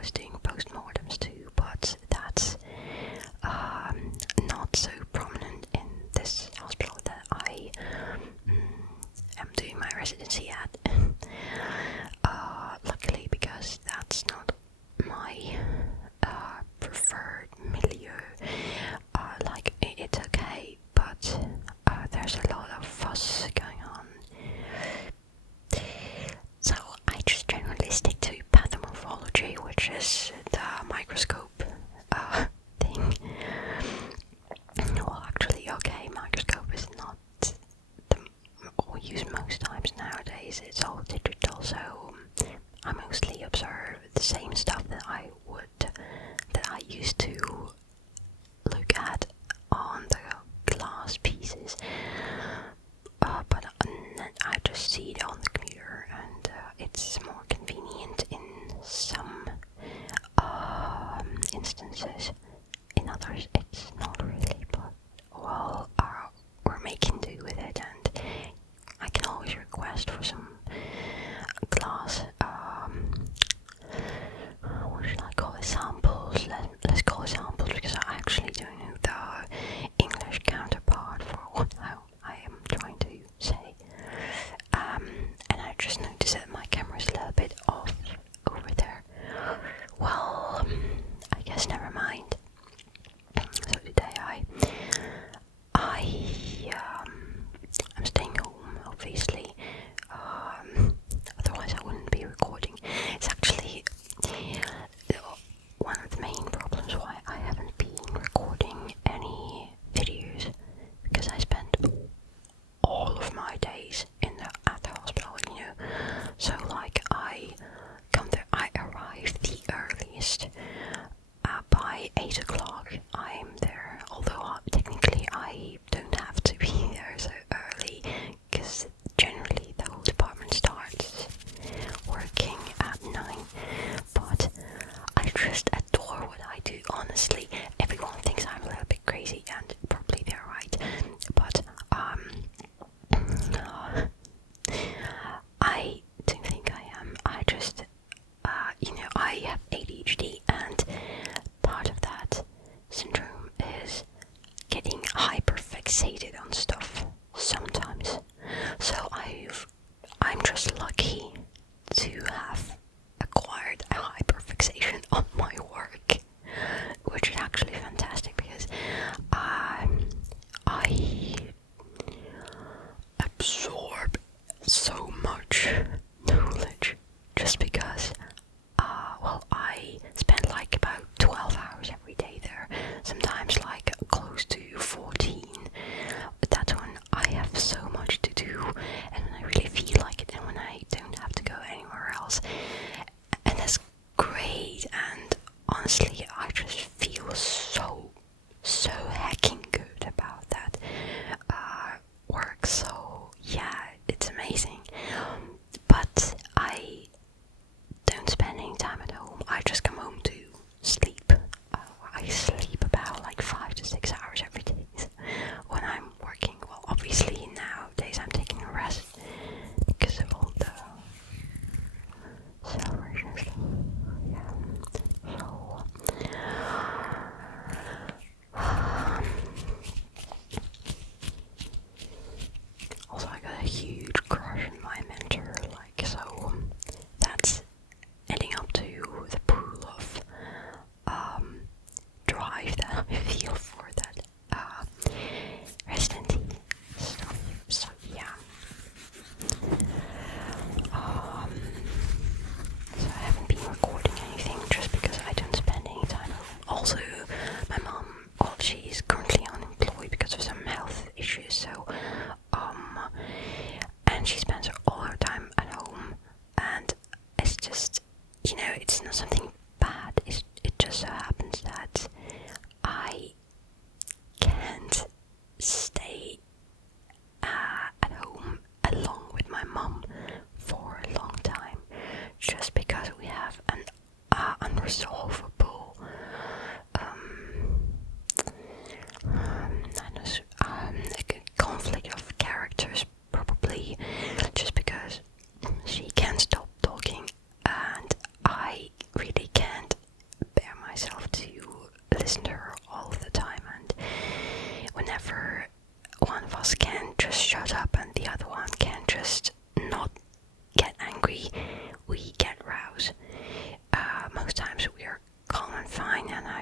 was doing postmortems too, but that's not so prominent in this hospital that I am doing my residency at. Luckily, because that's not my preferred milieu. It's okay, but there's a lot of fuss going on. So I just generally stick to pathology, which is the microscope thing. Well, actually, okay, microscope is not all used most times nowadays. It's all digital, so I mostly observe the same stuff that I used to look at on the glass pieces, but I just see it on the computer, and it's more convenient in some instances. In others, it's not really, but well, we're making do with it, and I can always request for some glass. What should I call it? Samples. Let's call it samples, because I actually don't know the English counterpart for what I am trying to say. And I just noticed that my camera's a little bit off over there. Well, I guess never mind. So today I'm staying home, obviously. Otherwise I wouldn't be recording. It's actually one of the main problems why I haven't been recording any videos, because I spent all of my days at the hospital, So I come there, I arrive the earliest. By 8 o'clock I'm there, although technically I don't have to be there so early, because generally the whole department starts working at 9, but I just adore what I do, honestly. Everyone thinks I'm a little bit crazy, and probably they're right, but I don't think I am. I just I have ADHD, and part of that syndrome is getting hyperfixated on stuff sometimes. So I'm just lucky to have acquired a hyperfixation on my work, which is actually fantastic, because I absorb so much knowledge just because I spend about 12 hours every day there, sometimes close to 14. But that's when I have so much to do, and when I really feel like it, and when I don't have to go anywhere else. And that's great, and honestly I just feel so hecking good about that work. So yeah, it's amazing. But I don't spend any time at home. I just come home to sleep. I sleep about 5 to 6 hours every day when I'm working. Well, obviously nowadays I'm taking a rest because of all the celebration stuff. Yeah. So also I got a huge crush on my mentor, so that's heading up to the pool of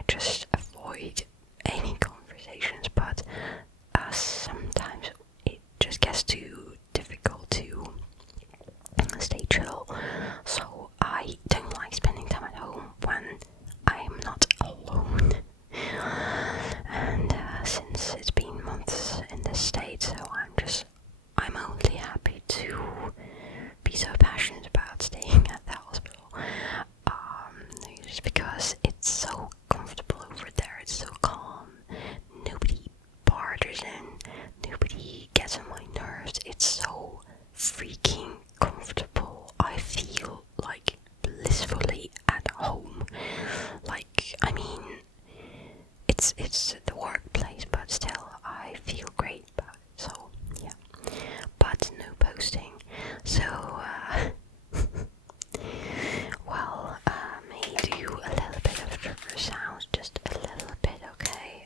just avoid any conversations, but sometimes it just gets too difficult to stay chill. So I don't like spending time at home when I am not alone. And since it's been months in this state, so I'm only happy to be so passionate about staying at the hospital. Just because it's so comfortable over there, it's so calm, nobody bothers in, nobody gets on my nerves, it's so freaking comfortable. I feel like blissfully at home. Like, I mean, it's the workplace, but still I feel great about it. So yeah, but no posting. So well, may do a little bit of trigger sounds, just a little bit, okay?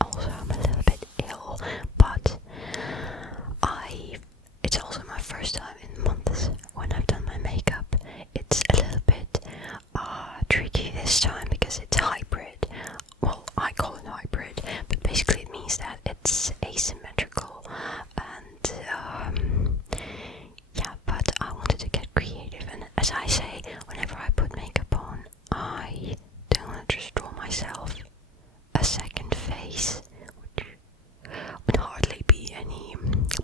Also, I'm a little bit ill, but it's also my first time in months when I've done my makeup. It's a little bit tricky this time because it's hybrid. Well, I call it hybrid, but basically it means that it's asymmetrical, and yeah, but I wanted to get creative, and as I say, whenever I put makeup on, I don't want to just draw myself a second face, which would hardly be any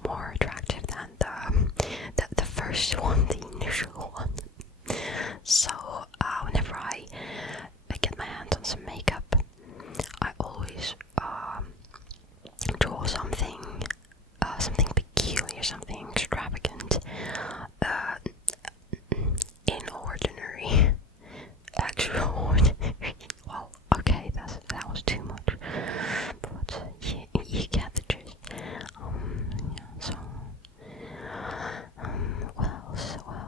more attractive than the first one, the initial one. So whenever I get my hands on some makeup, I always draw something peculiar, something extravagant, inordinary, extraordinary. Well, okay, that was too much, but you get the gist. Yeah, so what else? Well,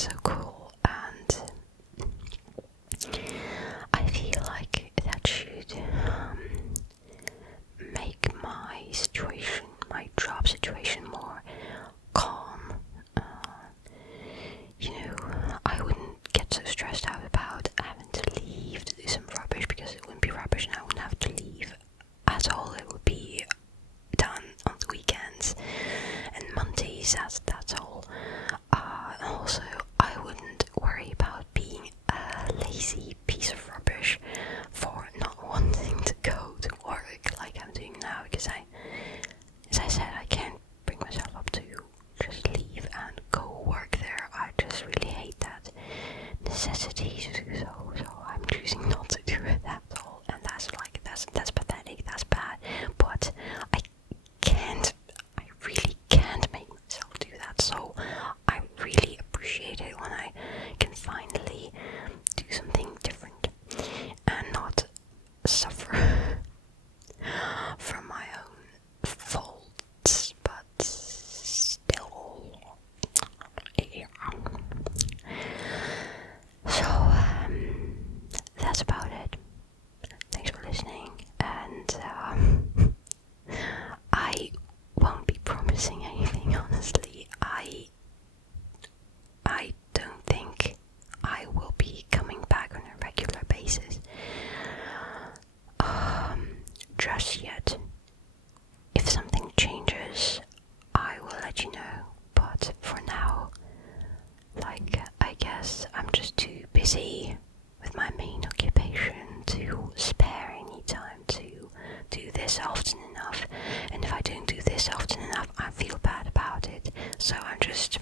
that's so cool, and I feel like that should make my situation, my job situation, more calm. I wouldn't get so stressed out about having to leave to do some rubbish, because it wouldn't be rubbish and I wouldn't have to leave at all. It would be done on the weekends and Mondays, that's all. Also, I wouldn't worry about being a lazy piece of rubbish for not wanting to go to work like I'm doing now, because as I said, I can't bring myself up to just leave and go work there. I just really hate that necessity to do so I'm choosing not to do it at all, and that's pathetic, that's bad, but I really can't make myself do that, so I really appreciate it when I can finally do something different and not suffer from my own faults, but still, yeah. So, that's about it. Thanks for listening, and I won't be promising anything, honestly. I don't think I will be coming back on a regular basis just yet. If something changes, I will let you know, but for now, I guess I'm just too busy with my main occupation to spare any time to do this often enough, and if I don't do this often enough, I feel bad about it, so I'm just